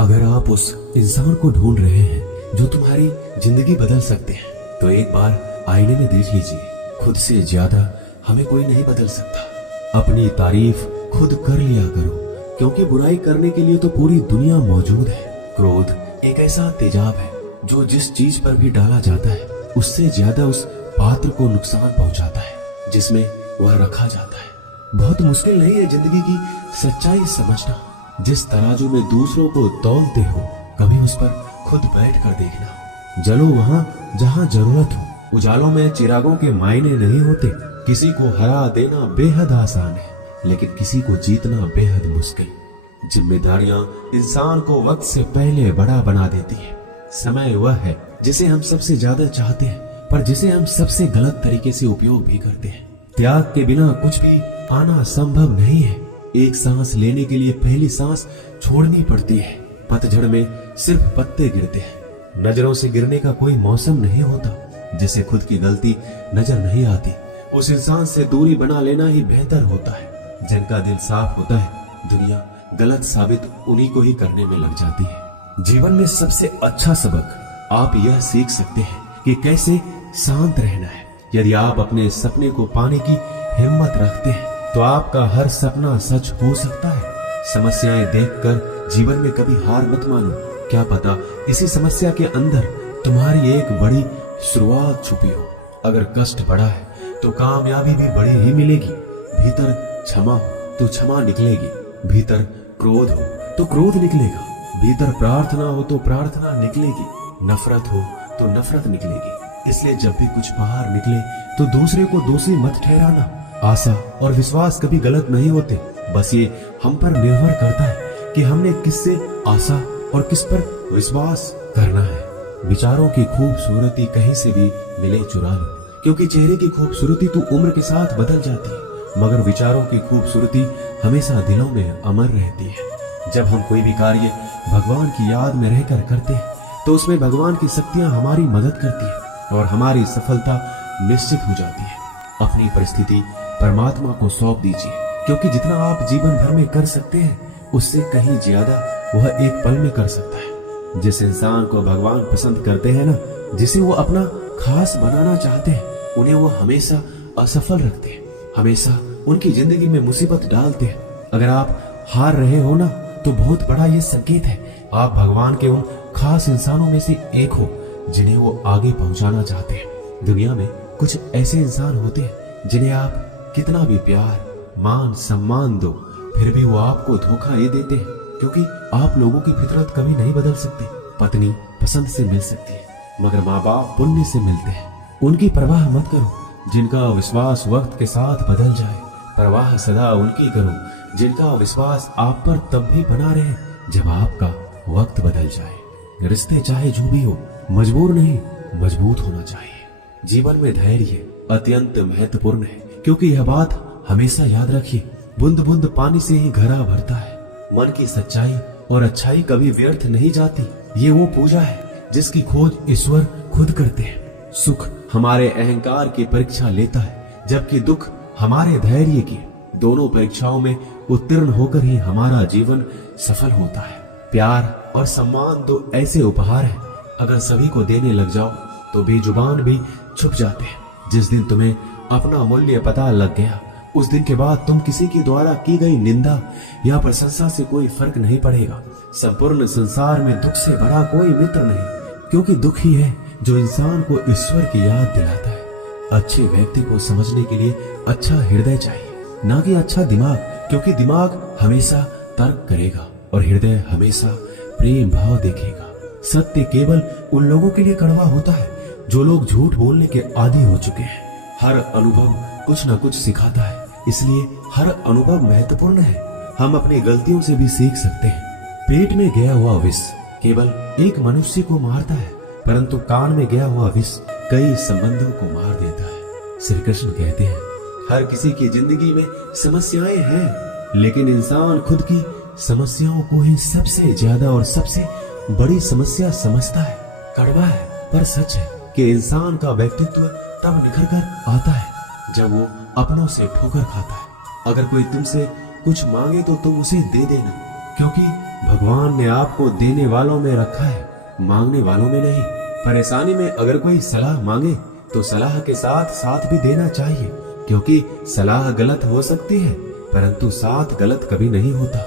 अगर आप उस इंसान को ढूंढ रहे हैं जो तुम्हारी जिंदगी बदल सकते हैं, तो एक बार आईने में देख लीजिए। खुद से ज्यादा हमें कोई नहीं बदल सकता। अपनी तारीफ खुद कर लिया करो, क्योंकि बुराई करने के लिए तो पूरी दुनिया मौजूद है। क्रोध एक ऐसा तेजाब है जो जिस चीज पर भी डाला जाता है उससे ज्यादा उस पात्र को नुकसान पहुंचाता है जिसमें वह रखा जाता है। बहुत मुश्किल नहीं है जिंदगी की सच्चाई समझना। जिस तराजू में दूसरों को तौलते हो, कभी उस पर खुद बैठ कर देखना। जलो वहां जहां जरूरत हो। उजालों में चिरागों के मायने नहीं होते। किसी को हरा देना बेहद आसान है, लेकिन किसी को जीतना बेहद मुश्किल। जिम्मेदारियां इंसान को वक्त से पहले बड़ा बना देती है। समय वह है जिसे हम सबसे ज्यादा चाहते हैं, पर जिसे हम सबसे गलत तरीके से उपयोग भी करते हैं। त्याग के बिना कुछ भी आना संभव नहीं है। एक सांस लेने के लिए पहली सांस छोड़नी पड़ती है। पतझड़ में सिर्फ पत्ते गिरते हैं। नजरों से गिरने का कोई मौसम नहीं होता। जिसे खुद की गलती नजर नहीं आती, उस इंसान से दूरी बना लेना ही बेहतर होता है। जिनका दिल साफ होता है, दुनिया गलत साबित उन्हीं को ही करने में लग जाती है। जीवन में सबसे अच्छा सबक आप यह सीख सकते हैं कि कैसे शांत रहना है। यदि आप अपने सपने को पाने की हिम्मत रखते हैं, तो आपका हर सपना सच हो सकता है। समस्याएं देखकर जीवन में कभी हार मत मानो। क्या पता इसी समस्या के अंदर तुम्हारी एक बड़ी शुरुआत छुपी हो। अगर कष्ट बड़ा है तो कामयाबी भी बड़ी ही मिलेगी। भीतर क्षमा हो तो क्षमा निकलेगी। भीतर क्रोध हो तो क्रोध निकलेगा। भीतर प्रार्थना हो तो प्रार्थना निकलेगी। नफरत हो तो नफरत निकलेगी। इसलिए जब भी कुछ बाहर निकले तो दूसरे को दोषी मत ठहराना। आशा और विश्वास कभी गलत नहीं होते। बस ये हम पर निर्भर करता है कि हमने किससे आशा और किस पर विश्वास करना है। विचारों की खूबसूरती कहीं से भी मिले चुरा लो, क्योंकि चेहरे की खूबसूरती तो उम्र के साथ बदल जाती है, मगर विचारों की खूबसूरती हमेशा दिलों में अमर रहती है। जब हम कोई भी कार्य भगवान की याद में रहकर करते हैं, तो उसमें भगवान की शक्तियां हमारी मदद करती है और हमारी सफलता निश्चित हो जाती है। अपनी परिस्थिति परमात्मा को सौंप दीजिए, क्योंकि जितना आप जीवन भर में कर सकते हैं, उससे कहीं ज्यादा वह एक पल में कर सकता है। जिस इंसान को भगवान पसंद करते हैं ना, जिसे वो अपना खास बनाना चाहते हैं, उन्हें वो हमेशा असफल रखते हैं, हमेशा उनकी जिंदगी में मुसीबत डालते हैं। अगर आप हार रहे हो ना, तो बहुत बड़ा ये संकेत है, आप भगवान के उन खास इंसानों में से एक हो जिन्हें वो आगे पहुंचाना चाहते हैं। दुनिया में कुछ ऐसे इंसान होते हैं जिन्हें आप कितना भी प्यार, मान, सम्मान दो, फिर भी वो आपको धोखा ये देते हैं, क्योंकि आप लोगों की फितरत कभी नहीं बदल सकती। पत्नी पसंद से मिल सकती है, मगर माँ बाप पुण्य से मिलते हैं। उनकी परवाह मत करो जिनका विश्वास वक्त के साथ बदल जाए। परवाह सदा उनकी करो जिनका विश्वास आप पर तब भी बना रहे जब आपका वक्त बदल जाए। रिश्ते चाहे जो भी हो, मजबूर नहीं मजबूत होना चाहिए। जीवन में धैर्य अत्यंत महत्वपूर्ण है, क्योंकि यह बात हमेशा याद रखिए, बूंद बूंद पानी से ही घड़ा भरता है। मन की सच्चाई और अच्छाई कभी व्यर्थ नहीं जाती। ये वो पूजा है जिसकी खोज ईश्वर खुद करते हैं। सुख हमारे अहंकार की परीक्षा लेता है, जबकि दुख हमारे धैर्य की। दोनों परीक्षाओं में उत्तीर्ण होकर ही हमारा जीवन सफल होता है। प्यार और सम्मान दो ऐसे उपहार हैं, अगर सभी को देने लग जाओ तो बेजुबान भी छुप जाते हैं। जिस दिन तुम्हें अपना मूल्य पता लग गया, उस दिन के बाद तुम किसी के द्वारा की गई निंदा या प्रशंसा से कोई फर्क नहीं पड़ेगा। संपूर्ण संसार में दुख से बड़ा कोई मित्र नहीं, क्योंकि दुख ही है जो इंसान को ईश्वर की याद दिलाता है। अच्छे व्यक्ति को समझने के लिए अच्छा हृदय चाहिए, ना कि अच्छा दिमाग, क्योंकि दिमाग हमेशा तर्क करेगा और हृदय हमेशा प्रेम भाव देखेगा। सत्य केवल उन लोगों के लिए कड़वा होता है जो लोग झूठ बोलने के आदी हो चुके हैं। हर अनुभव कुछ न कुछ सिखाता है, इसलिए हर अनुभव महत्वपूर्ण है। हम अपनी गलतियों से भी सीख सकते हैं। पेट में गया हुआ विष केवल एक मनुष्य को मारता है, परंतु कान में गया हुआ विष कई संबंधों को मार देता है। श्री कृष्ण कहते हैं, हर किसी की जिंदगी में समस्याएं हैं, लेकिन इंसान खुद की समस्याओं को ही सबसे ज्यादा और सबसे बड़ी समस्या समझता है। कड़वा है पर सच है कि इंसान का व्यक्तित्व तब निखर कर आता है जब वो अपनों से ठोकर खाता है। अगर कोई तुमसे कुछ मांगे तो तुम उसे दे देना, क्योंकि भगवान ने आपको देने वालों में रखा है, मांगने वालों में नहीं। परेशानी में अगर कोई सलाह मांगे तो सलाह के साथ साथ भी देना चाहिए, क्योंकि सलाह गलत हो सकती है परंतु साथ गलत कभी नहीं होता।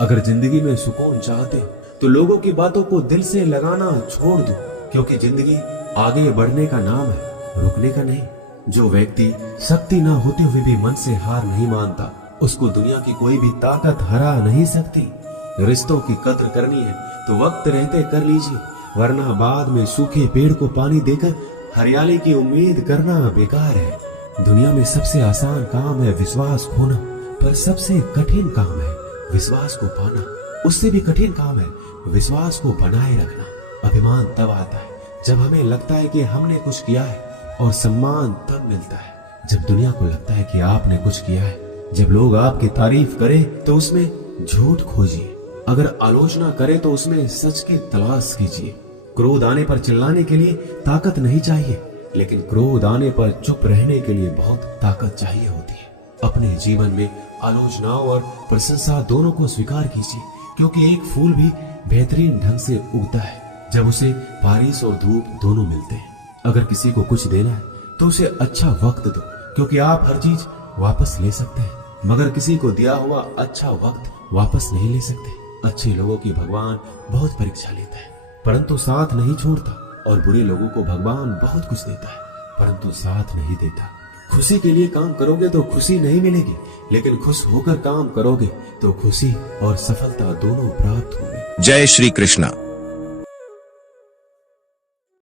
अगर जिंदगी में सुकून चाहते तो लोगों की बातों को दिल से लगाना छोड़ दो, क्योंकि जिंदगी आगे बढ़ने का नाम है, रुकने का नहीं। जो व्यक्ति शक्ति ना होते हुए भी मन से हार नहीं मानता, उसको दुनिया की कोई भी ताकत हरा नहीं सकती। रिश्तों की कद्र करनी है तो वक्त रहते कर लीजिए, वरना बाद में सूखे पेड़ को पानी देकर हरियाली की उम्मीद करना बेकार है। दुनिया में सबसे आसान काम है विश्वास खोना, पर सबसे कठिन काम है विश्वास को पाना। उससे भी कठिन काम है विश्वास को बनाए रखना। अभिमान तब आता है जब हमें लगता है कि हमने कुछ किया है, और सम्मान तब मिलता है जब दुनिया को लगता है कि आपने कुछ किया है। जब लोग आपकी तारीफ करें तो उसमें झूठ खोजिए, अगर आलोचना करे तो उसमें सच की तलाश कीजिए। क्रोध आने पर चिल्लाने के लिए ताकत नहीं चाहिए, लेकिन क्रोध आने पर चुप रहने के लिए बहुत ताकत चाहिए होती है। अपने जीवन में आलोचनाओं और प्रशंसा दोनों को स्वीकार कीजिए, क्योंकि एक फूल भी बेहतरीन ढंग से उगता है जब उसे बारिश और धूप दोनों मिलते हैं। अगर किसी को कुछ देना है तो उसे अच्छा वक्त दो, क्योंकि आप हर चीज वापस ले सकते हैं, मगर किसी को दिया हुआ अच्छा वक्त वापस नहीं ले सकते। अच्छे लोगों की भगवान बहुत परीक्षा लेता है परंतु साथ नहीं छोड़ता, और बुरे लोगों को भगवान बहुत कुछ देता है परंतु साथ नहीं देता। खुशी के लिए काम करोगे तो खुशी नहीं मिलेगी, लेकिन खुश होकर काम करोगे तो खुशी और सफलता दोनों प्राप्त होंगे। जय श्री कृष्णा।